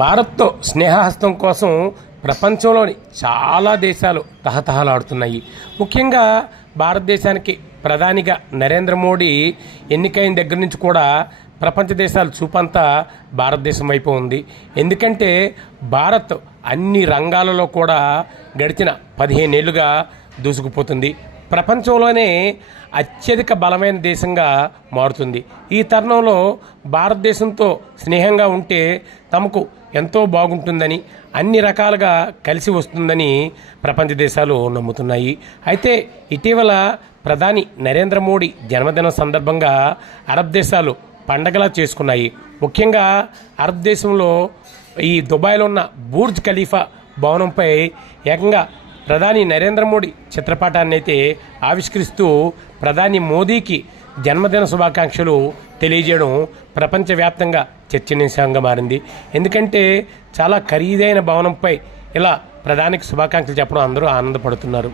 భారత్తో స్నేహహస్తం కోసం ప్రపంచంలోని చాలా దేశాలు తహతహలాడుతున్నాయి. ముఖ్యంగా భారతదేశానికి ప్రధానిగా నరేంద్ర మోడీ ఎన్నికైన దగ్గర నుంచి కూడా ప్రపంచ దేశాలు చూపంతా భారతదేశం వైపు ఉంది. ఎందుకంటే భారత్ అన్ని రంగాలలో కూడా గడిచిన పదిహేనేళ్ళుగా దూసుకుపోతుంది. ప్రపంచంలోనే అత్యధిక బలమైన దేశంగా మారుతుంది. ఈ తరుణంలో భారతదేశంతో స్నేహంగా ఉంటే తమకు ఎంతో బాగుంటుందని అన్ని రకాలుగా కలిసి వస్తుందని ప్రపంచ దేశాలు నమ్ముతున్నాయి. అయితే ఇటీవల ప్రధాని నరేంద్ర మోడీ జన్మదినం సందర్భంగా అరబ్ దేశాలు పండగలా చేసుకున్నాయి. ముఖ్యంగా అరబ్ దేశంలో ఈ దుబాయ్లో ఉన్న బూర్జ్ ఖలీఫా భవనంపై ఏకంగా ప్రధాని నరేంద్ర మోడీ చిత్రపటాన్ని అయితే ఆవిష్కరిస్తూ ప్రధాని మోదీకి జన్మదిన శుభాకాంక్షలు తెలియజేయడం ప్రపంచవ్యాప్తంగా చర్చనీయాంశంగా మారింది. ఎందుకంటే చాలా ఖరీదైన భవనంపై ఇలా ప్రధానికి శుభాకాంక్షలు చెప్పడం అందరూ ఆనందపడుతున్నారు.